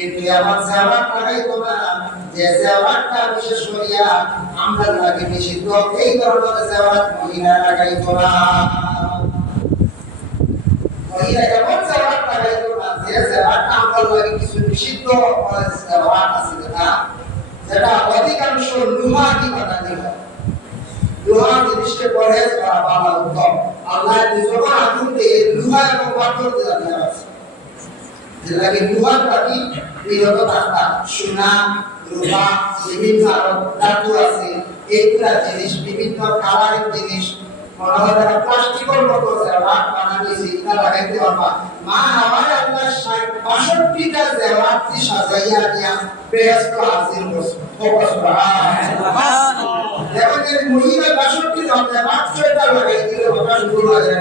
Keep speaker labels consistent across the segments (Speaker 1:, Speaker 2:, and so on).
Speaker 1: কিন্তু আমার জেওয়ারাত লাগাইতো না যে আমরা এই ধরনের জেওয়ারাত মহিলা লাগাইতো না। মহিলা এমন জেওয়ারাত লাগাইতো না, যে জেওয়ারাতটা আমরা লাগে কিছু নিষিদ্ধ জেওয়ারাত আছে যেটা যেটা অধিকাংশ লুহা এবং পাথর আছে যেটাকে লোহার কাটি বিরত থাকা সোনা রূপা বিভিন্ন ধাতু আছে এইগুলা জিনিস বিভিন্ন কালারের জিনিস মনে হয় তারা প্লাস্টিকের মতো জেওয়াত বানাইছে এটা লাগাইতে পারবা। মা আমার আল্লাহ ষাট বাষট্টিটা জেওয়াত সাজাইয়া দিয়া বেহেস্ত হাজির যেমন যে মহিলা বাষট্টি মাত্র এটা লাগাই দিলে ওটা শুরু হয়ে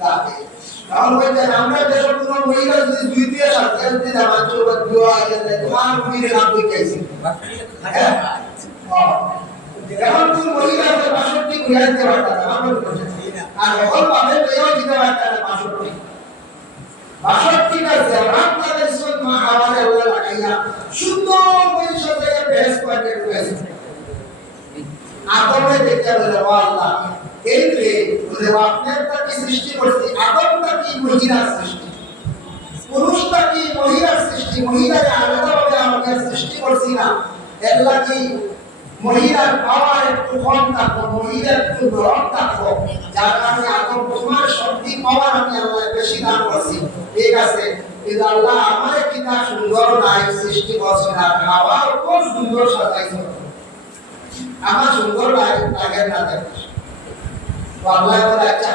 Speaker 1: তাকে কারণ বলতে আমরা দেশের কোনো মহিলা যদি দুই দিয়ে সাথে যদি আমার চলবে দোয়া আইলে তোমার মহিলা নাম তুই খাইছি যেমন তুমি মহিলা হলে বাষট্টি ঘুরে দিতে পারতা আমার আর পাবে পেয়েও দিতে পারতা না বাষট্টিটা মা লাগাইয়া সুন্দর রয়েছে আদমে দেখতে বলে আল্লাহ সৃষ্টি সৃষ্টি? পুরুষটা কি সৃষ্টি? আলাদাভাবে সৃষ্টি করছি না? কি মহিলার একটু থাকব মহিলার একটু থাকব যার তোমার শক্তি পাওয়ার আমি আল্লাহ বেশি দান করছি। ঠিক আছে, কিন্তু আল্লাহ আমার সুন্দর নাই সৃষ্টি করছে না? খাওয়ার খুব সুন্দর সাজাইছে। আমার সুন্দর লাগে না দেখে আল্লাহ আচ্ছা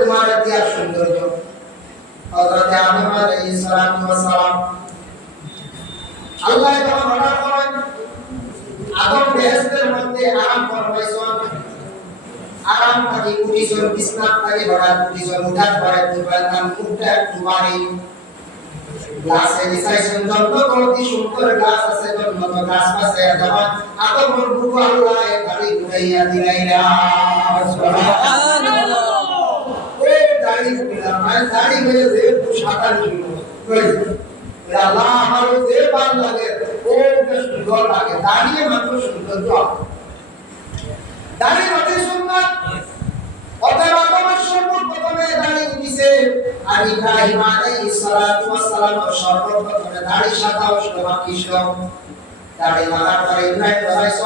Speaker 1: তোমার আদম আলাইহিস সালাতু ওয়াস সালাম। আল্লাহ আরাম ফরমাইছেন। আরাম থাকি উঠিছেন বিছনাত থাকি হঠাৎ উঠিছেন উঠার পরে নাম মুখটা একটু বাড়ি গ্লাসে দিছাইছেন যত গতি সুন্দর গ্লাস আছে যত গ্লাস পাশে যখন আদম বুকু আল্লাহ দাড়ি উঠাইয়া দিলাইলা। সুবহানাল্লাহ। ওই দাড়ি উঠাইলা দাড়ি যে সাদা নিল আল্লাহ আমার যে ভালো লাগে, ও সুন্দর লাগে। দাঁড়িয়ে মাত্র সৌন্দর্য দাঁড়িয়ে মাত্র সুন্দর? অতএব দাঁড়িয়ে আর ইব্রাহিম আলাইহিস সালাতু ওয়াস সালাম সর্বপ্রথমে দাড়ি সাদা ও শোভা কৃষ্ণ। দাড়ি মাথার পরে ইব্রাহিম আলাইহিস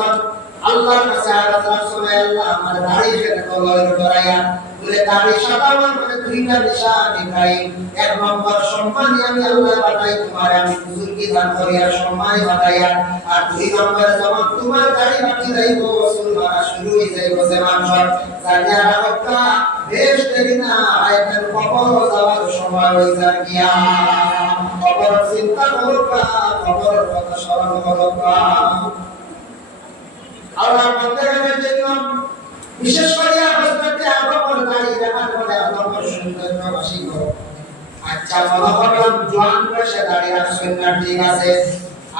Speaker 1: আল্লাহর কাছে আরাধনার সময় আল্লাহ আমার দাড়ি ফেলে কলয়ের ধরাইয়া বলে, দাড়ি সাদা আমার মানে দুইটা নিশান ইব্রাহিম। এক নম্বর, সম্মানই আমি আল্লাহ বানাই তোমার, আমি বুজুর্গি দান করি সম্মানই বানাইয়া আর দুই নম্বরে, যখন তোমার দাড়ি বাকি যাইব রসুল মারা শুরু হয়ে যাইব যে মানুষ জানিয়া রাখতা বেশ দেরি না আয়তের কবর যাওয়ার সময় হয়ে যায় গিয়া। কবর চিন্তা করবা কবর কথা স্মরণ করবা আল্লাহ বন্দেগানের জন্য বিশেষ করে হযরতে আদমের দাড়ি দেখার পরে আদমের সৌন্দর্য বাসি আচ্ছা মনে করলাম জোয়ান বয়সে দাঁড়িয়ে আসছেন না, ঠিক আছে।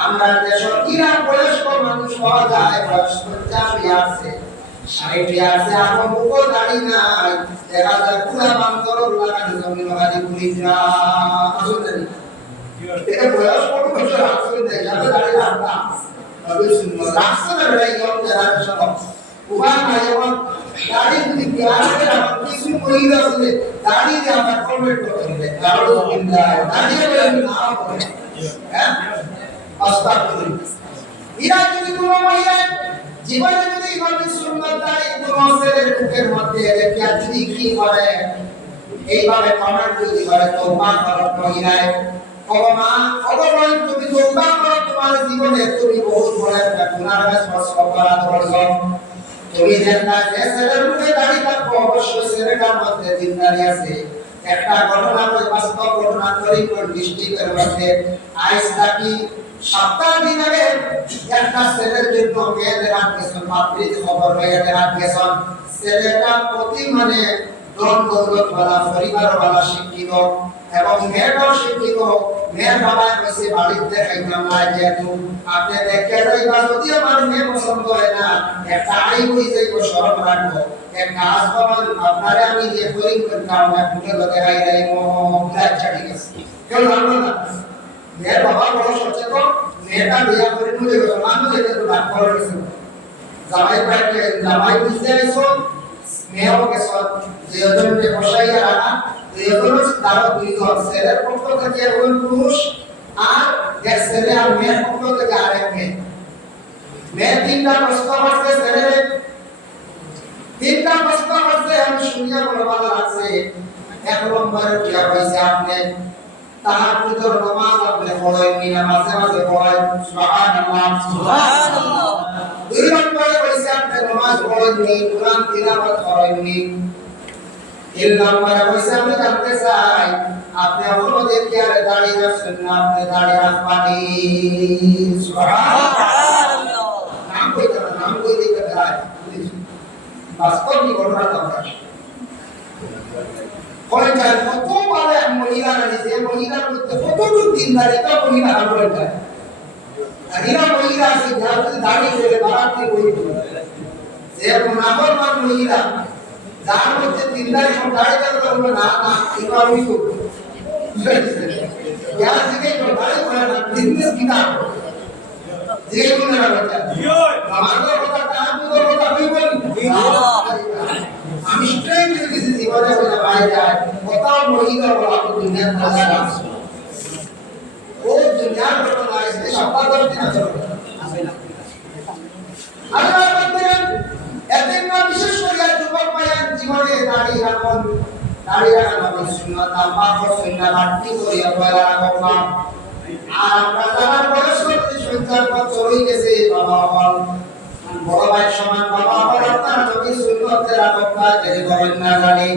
Speaker 1: আমরা দেশ কিরা বয়স্ক মানুষ পাওয়া যায় বয়স পঞ্চাশ আছে। ষাট আছে, আমার মুখো দাড়ি নাই দেখা যায় পুরা বান্দর লাগানো জমি লাগানি আসলে এটা বয়স কত জীবনে যদি এইভাবে দাড়ি কোনো ছেলের মুখের মধ্যে রেখে যদি কি করে এইভাবে কমেন্ট যদি করে তোবা করো মহিলায় বহুত বড় একটা ঘটনা ঘটনা করিমগঞ্জ ডিস্ট্রিক্টের মধ্যে। আইস নাকি সপ্তাহ দিন আগে একটা ছেলের জন্য মেয়ে গেছেন পাত্রীর খবর মেয়ে দেখার গেছেন ছেলেটা প্রতি মানে ধন দৌলত বালা পরিবার বালা শিক্ষিত এবং মেয়েটাও শিক্ষিত মেয়ের বাবা কইছে বাড়িতে খাইতাম না যেহেতু আপনি দেখে যাইবা যদি আমার মেয়ে পছন্দ হয় না একটা আই বই যাইব সরব রাখব এক কাজ আপনারে আমি যে করি করতাম না বুকে যাইব আচ্ছা ঠিক আছে কেউ জানব না মেয়ের বাবা বড় সচেতন, মেয়েটা বিয়া করে নিয়ে গেল আমি যেতে তো করে গেছিল জামাই পাইতে জামাই বুঝতে গেছো মেয়েও গেছো দুজনকে বসাইয়া রাখা। দুজন তারা দুইজন। ছেলের পক্ষ থেকে একজন পুরুষ আর এক ছেলে আর মেয়ের পক্ষ থেকে আরেক মেয়ে। মেয়ে তিনটা প্রশ্ন করছে ছেলে তিনটা প্রশ্ন করছে, আমি শুনিয়া বড় ভালো এক নম্বরে উঠিয়া পাইছে আপনি। তাহাজ্জুদের নামাজ আপনি পড়েননি না মাঝে মাঝে পড়েন সুবহানাল্লাহ
Speaker 2: সুবহানাল্লাহ।
Speaker 1: দুই নম্বরে কইছে আপনি নামাজ পড়েননি, কোরআন তিলাওয়াত করেননি। তিন নম্বরে কইছে আমি জানতে চাই, আপনি এখনও দেখি আরে দাঁড়িয়ে আছেন না, আপনি দাঁড়িয়ে রাখবানি সুবহানাল্লাহ। নাম কইতে নাম কই দিতে দাঁড়ায়। বাস্তব কি ঘটনা দরকার কোনটা প্রথম বারে মহিলা নারী যে মহিলা বলতে প্রথম দিন ধরে তো মহিলা আর বলটা আর ইরা মহিলা আছে যা তুই দাঁড়িয়ে গেলে বাড়াতে বই সে নাম্বার ওয়ান মহিলা যার মধ্যে তিন তারিখ দাঁড়িয়ে গেলে তো বলবো না না এবার আমি তো আমি জীবনে বলে বাইরে যায় কোথাও মহিলা বলা দুনিয়ার কাছে আছে ও দুনিয়ার ঘটনা আছে সপ্তাহ দশ দিন আছে আল্লাহ বলতেন এতেন না বিশেষ করে যুবক পায়ান জীবনে দাঁড়িয়ে রাখুন দাঁড়িয়ে রাখা নবী সুন্নাত ও সুন্নাত বাড়তি করিয়া পয়লা রাখুন আর আমরা যারা বয়স করতে সঞ্চার পর চলে গেছে বাবা হল বড় ভাই সমান বাবা হল আপনার নবী সুন্নতের রাখা দেরি করেন না জানি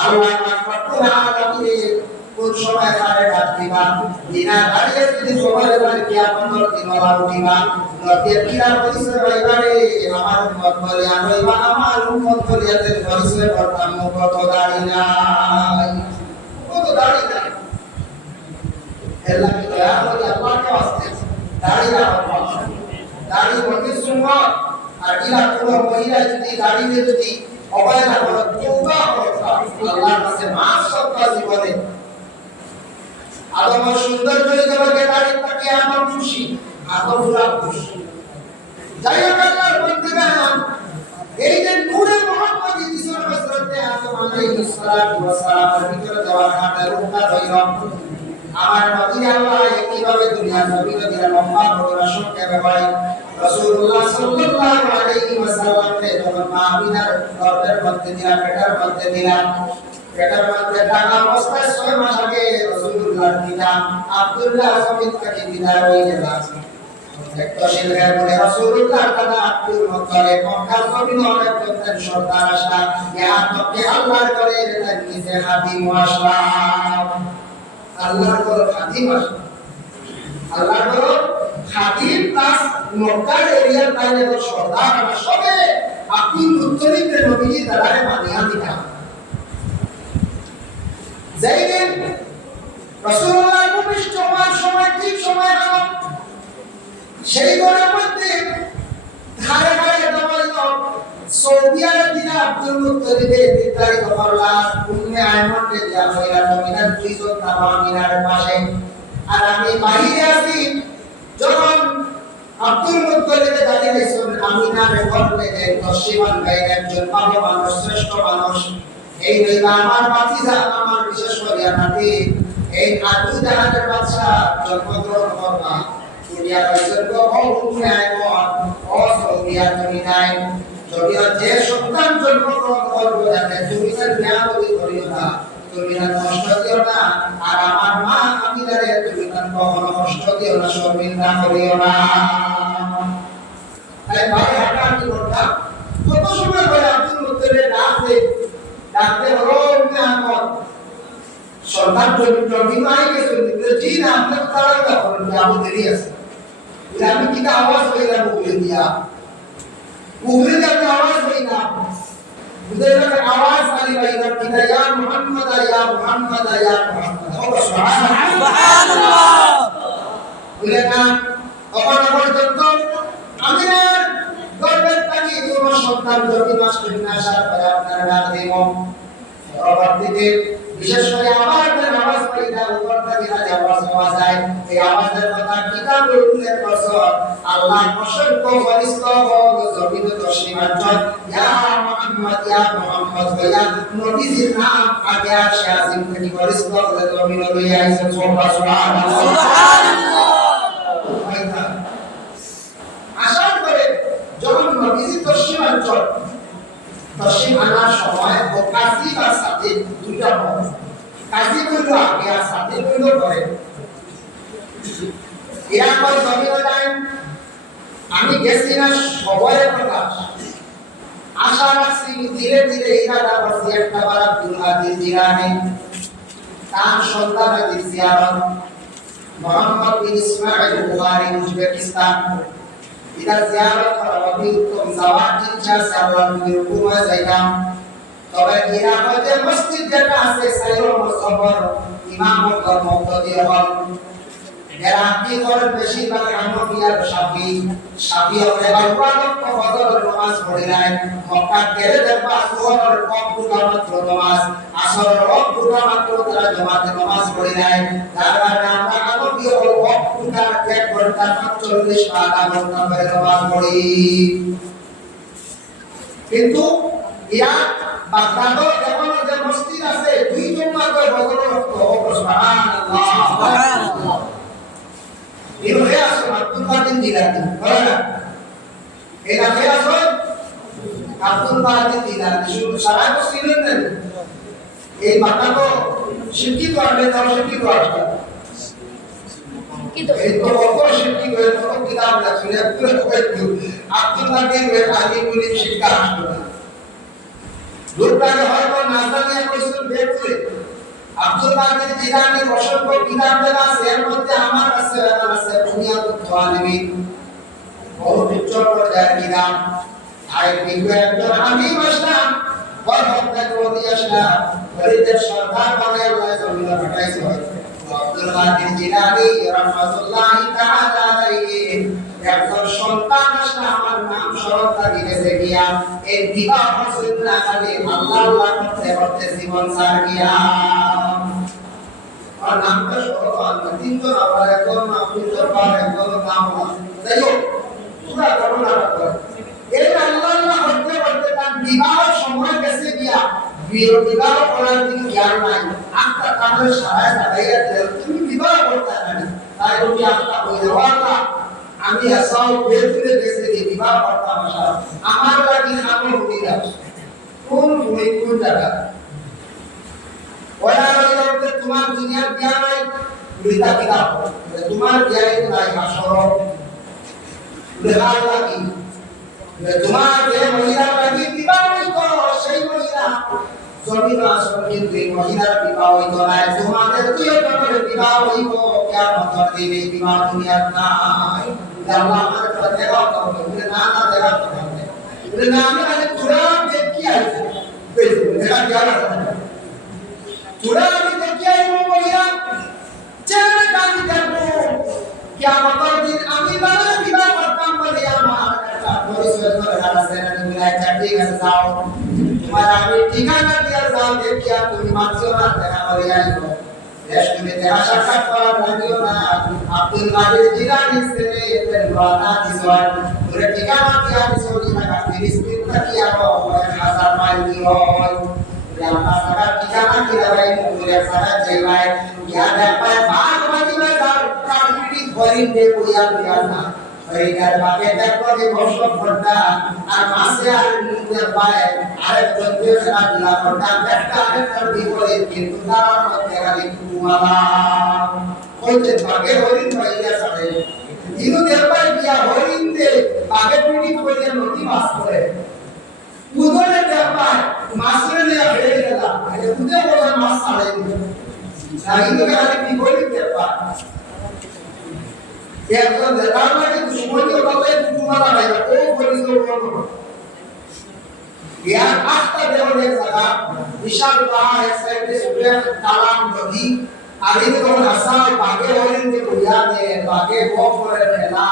Speaker 1: আল্লাহ পাক রব্বুল আলামিন কোন সময় কারে ডাক দিবা দিনা দাঁড়িয়ে যদি সবারে বাড়ি কি আপনার দিনলা উঠিবা নবী কিরা পরিসর বাইবারে আমার উম্মত বলে আমি আমার উম্মত বলে এদের করতাম কত দাঁড়ি নাই কত দাঁড়ি নাই এল্লাহ কি দয়া করে আল্লাহকে আসতে দাঁড়ি রাখো দাঁড়ি বন্ধু শুনব আর ইরা কোনো মহিলা যদি দাঁড়িয়ে যদি অবহেলা করো তৌবা করো, আল্লাহর কাছে মাফ সত্তা জীবনে। আদম সুন্দর করে জগতে দাঁড়িয়ে থাকে আমার খুশি আদম পুরা খুশি যাই হোক, আল্লাহর বন্ধু গান এই যে নূরে মোহাম্মদ ইসলাম হযরতে আদম আলাইহিস সালাতু ওয়াস সালামের ভিতরে যাওয়ার হাতে রূপটা রইল আমার নবী আল্লাহ কীভাবে দুনিয়া নবী নবীরা লম্বা বড়রা সংক্ষেপে হয় রাসূলুল্লাহ সাল্লাল্লাহু আলাইহি ওয়াসাল্লাম কে যখন মা আমিনার গর্ভের মধ্যে দিলা পেটের মধ্যে দিলা পেটের মধ্যে থাকা অবস্থায় ছয় মাস আগে রাসূলুল্লাহর পিতা আব্দুল্লাহ সমিত থেকে রাসূলুল্লাহ আসবে আল্লাহর বড় খাদিম প্লাস মক্কার এরিয়ার বাইরে সর্দার আমরা সবে আব্দুল মুত্তালিবের নবীজি দ্বারা মানিয়া দিতা যাইদিন রাসূলুল্লাহ ভূমিষ্ঠ হওয়ার সময় ঠিক সময় হলো? সেই ঘরের মধ্যে ধারে ধারে দমাইল সৌদি আরবিনা আব্দুল মুত্তালিবের নির্ধারিত করলাম উম্মে আয়মনকে দেওয়া হইলা জমিনের দুইজন তামা মিনারের পাশে। আর আমি বাহিরে আছি। যখন আব্দুল মুত্তালিবে দাঁড়িয়ে রয়েছেন আমিনারের ঘর থেকে দশিমান গায়ের একজন ভালো মানুষ শ্রেষ্ঠ মানুষ। এই রইলা আমার বাতিজা আমার বিশেষ করিয়া নাতি এই আদু জাহানের বাদশা জন্মগ্রহণ করবা দুনিয়া পর্যন্ত অহুমে আয়মন অসৌদিয়া তুমি নাই। যদিও যে সন্তান জন্মগ্রহণ করবে যাতে তুমি তার অবি করিও না। তুমি তার কষ্ট দিও না, আর আমার মা আমি তারে তুমি তার কখনো কষ্ট দিও না শর্মিন্দা করিও না। তাই ভাই হাঁটা আমি করতাম কত সময় ধরে আব্দুল মুত্তালিবের ডাকতে ডাকতে হলো উম্মে আহমদ জমি জমি মাই গেছে জি না আপনি তাড়াই না করেন আমি দেরি আছে। আমি কিটা আওয়াজ হইলাম উগলে দিয়া? উগলে দিয়া আমি আওয়াজ হইলাম। আওয়াজ খালি হইলাম কিটা ইয়া মুহাম্মদ ইয়া মুহাম্মদ ইয়া মুহাম্মদ। আমি গর্বের তাকি তোমার সন্তান যদি মাস না আসার পরে আপনারা পরবর্তীতে বিশেষ করে আবার যে নামাজ পড়ি না উপর থেকে যে আওয়াজ পাওয়া যায়। এই আওয়াজের কথা কিতাবে উল্লেখ করছে। আল্লাহ অসংখ্য ফরিস্ত হল জমিন তসলিমাঞ্চল ইয়া মুহাম্মদ ইয়া মুহাম্মদ হইয়া নবীজির নাম আগে আসে আজিম থেকে ফরিস্ত হলে জমিন লইয়া আইছে। সুবহানাল্লাহ। আসার পরে যখন নবীজি পশ্চিমাঞ্চল পশ্চিম আনার সময় ও কাজী আর সাথে দুইটা হয়। কাজী কইল আগে আর সাথে কইল পরে এরপর জমিনে যাই আমি গেছি না সবয়ের প্রকাশ আশা রাখছি ধীরে ধীরে ইরাদা করছি একটা বার আব্দুল কাদের জিলানি, তার সন্তান আদি জিয়ারত Mohammad bin Ismail Bukhari, Uzbekistan. অতি উত্তম যাওয়ার ইচ্ছা আছে আল্লাহ নবীর তবে ইরাকতে মসজিদ যেটা আছে সাইরো মুসফর ইমাম হল মুক্তদি এরা কি করেন বেশিরভাগ হানফি আর শাফি শাফি হলে আল্লাহর ফজর নামাজ পড়ে নাই মক্কা গেলে দেখবা সুবহানের কম দুটা মাত্র নামাজ আসর রব দুটা মাত্র তারা জামাতে নামাজ পড়ে নাই তার কারণে আমরা হানফি হল কম এক ঘণ্টা 45 আধা ঘণ্টা করে। নামাজ পড়ি কিন্তু ইয়াত বাগদাদও এমন যে মসজিদ আছে দুই জুম্মা করে বদল রক্ত সুবহানাল্লাহ। সুবহানাল্লাহ। এই হয়ে আসো আব্দুল কাদের জিলানি বলে না? এই না হয়ে আসো। আব্দুল কাদের জিলানি শুধু সারা না এই তো শিক্ষিত আসবে তাও শিক্ষিত আসবে এই তো কত শিক্ষিত হয়ে কত কিতাব লেখছেন একটু একটু আব্দুল কাদের হয়ে আগে বলি শিক্ষা আসবে লোকটাকে হয়তো নাস্তা নিয়ে কইছিল বের করে। আব্দুল কাদের জিলানির অসংখ্য কিতাব লেখা আছে, এর মধ্যে আমার কাছে লেখা আছে বুনিয়াদুত তালিবিন বহু উচ্চ পর্যায়ের কিতাব। আই বিজ্ঞ একজন আমিম আসলাম বরহত্তা করে আসলাম ফরিদের সরকার বানায় পাঠাইছে আব্দুল জিলানি রাহমাতুল্লাহি তাআলা আলাইহি একজন বিবাহ করার দিকে জ্ঞান নাই আত্মা কানের সারায় দাঁড়াইয়া দিলেন তুমি বিবাহ করতে জানি তাই তুমি আত্মা কইলে ও আল্লাহ আমি আসাও বেতুলে দেশে গিয়ে বিবাহ করতাম আশা আমার লাগি হুড়ি যাচ্ছে কোন হুড়ি কোন জায়গা? তোমার দুনিয়ার জ্ঞান নাই। হুড়িটা কিতাব তোমার জ্ঞান নাই আসর লেখার লাগি। তোমার যে মহিলা লাগি বিবাহ সেই মহিলা জমিন আসর কিন্তু এই মহিলার বিবাহ হইত না তোমাদের দুই জনের বিবাহ হইব কেমন দিনে বিবাহ দুনিয়ার নাই আল্লাহ আমার কথা দেওয়া করবে বলে না না দেওয়া করবে বলে না আমি আগে তোরা দেখি আছে দেখা গেল তোরা আমি দেখি আইবো বলিয়া চেহারা কাঁদি দেখব কিয়ামতের দিন আমি বানা বিবাহ করতাম বলে আমার একটা পরিচয় করে আছে না তুমি একটা ঠিক আছে যাও তোমার আমি ঠিকানা দিয়ে যাও দেখিয়া তুমি মাছিও না দেখা করে আইবো দেশগুলিতে আশা করার লাগিও না আব্দুল কাদের জিলানি ছেলে এদের বানা দিছয় ওরে ঠিকানা দিয়া দিছয় টাকা ফিলিস্তিন থাকি আরও এক হাজার মাইল দূর হয় আপনার টাকা ঠিকানা কিরা ভাই মুখের সারা জেলায় ইয়া দেখায় ভাগ বাজিবে তার তার পিটি ধরিন দে কইয়া দিয়া না হরিকার বাপে বর্ষ ঘণ্টা আর মাসে আর মুখে পায় ঘণ্টা একটা আরেকটা বিপরীত, কিন্তু তার হরিণ হইয়া সারে ইনু দেখবাই গিয়া হরিণ দে বাগে পিটি কইয়া নদী মাছ করে উদরে দেখবাই মাছরে নিয়ে হেরে গেলা এটা উদে বলে না ইনু খালি বিপরীত দেখবাই একজন দেখার না কিন্তু সময় দুটো মারা নাই ও বলি ইয়ার আস্তা দেওয়ার এক জায়গা বিশাল পাহাড়, এক সাইডে সুরে তালাম নদী, আর এই তো আসাম বাগে হরিণ যে দে বাগে বক করে ফেলা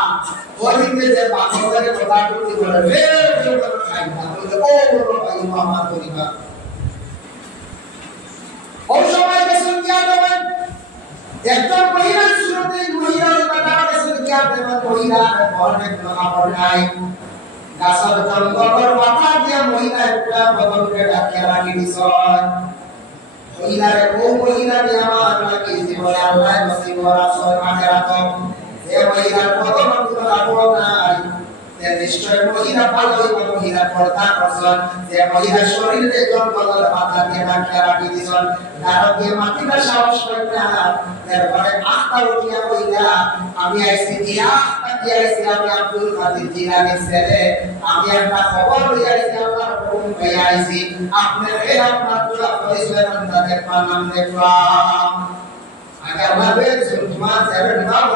Speaker 1: সময় গেছেন কি মহিলা গেছেন কি দেবেন মহিলা অনেক খাবার নাই গাছৰ জংঘলৰ মাথা দিয়া মহিলাই পুৰা বদলকে ডাকিয়া লাগি দিছয় মহিলাৰে বৌ মহিলা দিয়া আমাৰ লাগি জীৱনে আল্লাহ নচিব ৰাছৰ আখেৰাতম যে মহিলাৰ বদলত কোনো লাভ নাই। নিশ্চয় মহিলা ভালো হইব, মহিলা পর্দা করছন যে মহিলা শরীরে জঙ্গলের মাথা আমি আইছি দিয়া দিয়ে আইছি আমি আব্দুল কাদের জিলানির ছেলে। আমি একটা খবর লইয়া আইছি আল্লাহর হুকুম পেয়ে আইছি। আপনার এই আপনার পুরা পরিচয় নামটা নাম দেখলাম। আগে আল্লাহ বলেছেন তোমার ছেলের নাম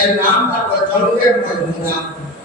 Speaker 1: এর নামটা মজমুনা এর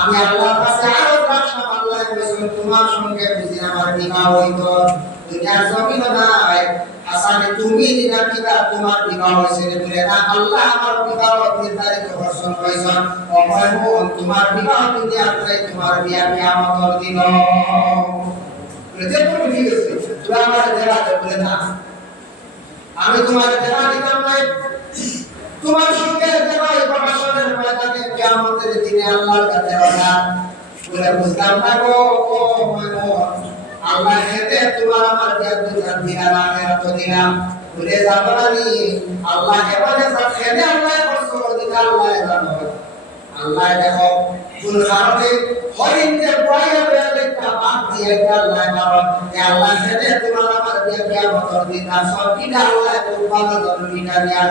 Speaker 1: আমি আল্লাহর কাছে আরও রাখলাম আল্লাহ কইছেন তোমার সঙ্গে বুঝি আমার বিবাহ হইতো। দুনিয়ার জমিন নাই। আসানে তুমি দিনা কিবা, তোমার বিবাহ হইছে বলে। না, আল্লাহ আমার বিবাহ নির্ধারিত ঘোষণা করেছেন অময় মোহন, তোমার বিবাহ দুনিয়ার চাই তোমার বিয়া কিয়ামতের দিন। যে কোনো ঠিক আছে না। আমি তোমার দেওয়া দিতাম নাই তোমার সঙ্গে দেওয়া এই প্রকাশনের ময়দানে দিনে আল্লাহর কাছে আল্লাহ খেতে তোমার আমার দুনিয়া দিলাম আখেরাত দিলাম ভুলে যাব না নি দিয়ে আল্লাহ খেতে তোমার আমার বিয়া বিয়া বছর দিন সব কিনা আল্লাহ তোমার জন্য কিনা দেওয়ার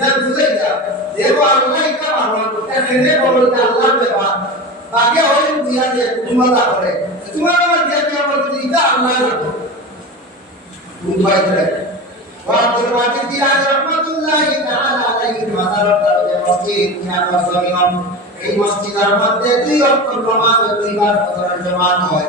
Speaker 1: সুবহানাল্লাহ বুঝে যা দেখো আল্লাহ কা ভালো খেতে বলো যে আল্লাহ দেবা বাকি হরিণ দিয়া দিয়ে কুটুমালা করে তোমার আমার বিয়া বিয়া বলতে এটা আল্লাহ রাখো তুমি বাইরে وعبد الواحد على رحمة الله تعالى عليه মাদারত মসজিদ কিয়ামত জমিন এই মসজিদের মধ্যে দুই অক্ট নামাজ দুইবার ফজরের জামাত হয়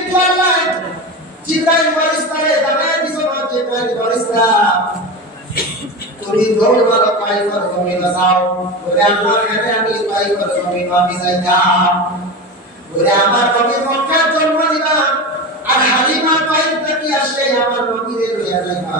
Speaker 1: জিব্রাইল ফেরেশতারে জানায় দিছো না জিব্রাইল ফেরেশতা। তুমি দৌড় মারো পাইবার জমিন যাও বলে, আমার কাছে আমি পাইবার জমিন আমি যাইতাম বলে, আমার দিবা আর হালিমা পাইব থেকে আসে, আমার নবীরে লইয়া যাইবা।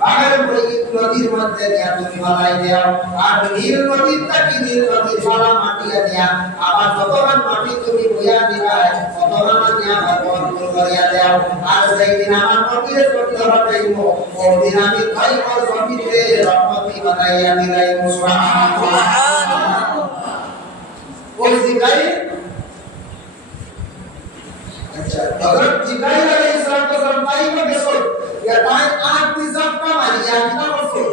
Speaker 1: পাহাড়ের বৈগিক নদীর মধ্যে দিয়া তুমি বালাই দেও আর নীল নদীর তাকি নীল নদীর ফালা মাটিয়া দিয়া। আবার যতবার মাটি তুমি বইয়া দিবাই ততবার দিয়া আবার বন্ধ করিয়া দেও আর সেই দিন আমার নবীর করতে হটাইব ওই দিন আমি খাইব জমিতে রহমতি বানাইয়া দিলাইব সুবহানাল্লাহ। ওই জিব্রাইল अच्छा अगर जिब्राइल अलैहिस्सलाम को सरमाई को देखो या ताई आग की जफ्ता मारी या ना बसो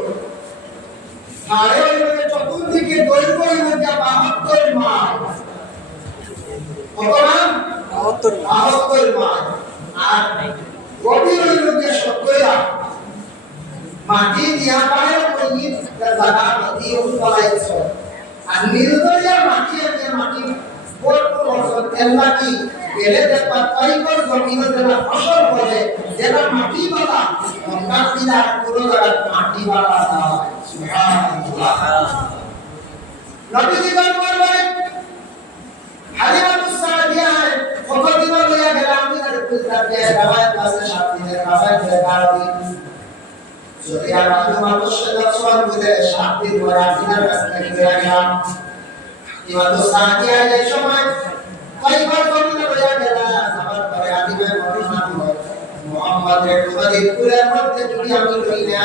Speaker 1: हारे হইলে চতুর্দিকে দৈর্ঘ্য হইলে যা 72 মাইল কত মান 72 মাইল আর গভীর হইলে যে 70 হাত মাটি দিয়া পাহাড় কই জায়গা নদী উৎপলাইছ আর নির্দয়া মাটি আর মাটি বড় বড় তেলা গেলে দেখবা তাইবার জমিনে যারা ফসল করে যারা মাটি বালা অঙ্গা পিলা পুরো যারা মাটি বালা সুবহানাল্লাহ। নবী জীবন করবেন হালিমাতুস সাদিয়া কত দিন লইয়া গেল আমি আর বুঝলাম যে রাবায়াত আছে সাত দিনের রাবায়াত হয়ে বারো যদি আমার মানুষ দর্শন করে সাত দিন পরে কাছ ফিরে গেলাম হালিমাতুস সাদিয়া মোহাম্মদের মধ্যে যদি আমি লই না,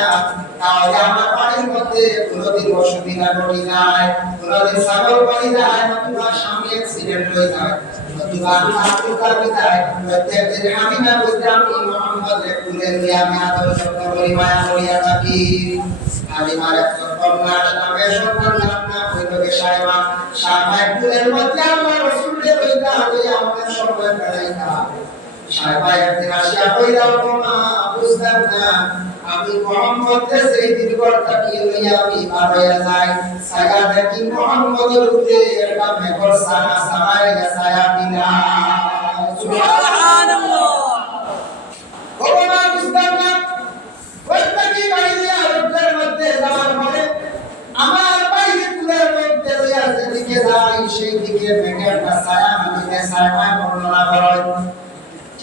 Speaker 1: তাহলে আমার বাড়ির মধ্যে কোনদিন অসুবিধা ঘটি যায় কোনদিন ছাগল পালি যায় নতুবা স্বামী অ্যাক্সিডেন্ট হয়ে যায়। নতুবা আত্মীয় কাবি যায় প্রত্যেক আমি না বুঝতে আমি মোহাম্মদের কুলে লই আমি আদর যত্ন করি, মায়া করিয়া থাকি। আমি মারে কন্যা নামে সন্তান নাম না হইল সাহেবা। সাহেব কুলের মধ্যে আমার রসুলের লইতা হইয়া আমাদের সময় বেড়াইতা সাহেবা একদিন আসিয়া কইলাম মা বুঝতাম না আমি মোহাম্মদের সেই দীর্ঘর তাকিয়ে লইয়া আমি পার হইয়া যাই? ছায়া দেখি মোহাম্মদের উপরে একটা মেঘর সানা সানায় ছায়া দিলা আমার বাইরে কুলের মধ্যে লইয়া যেদিকে যাই সেই দিকে মেঘের ছায়া আমাকে ছায়ায় বর্ণনা করা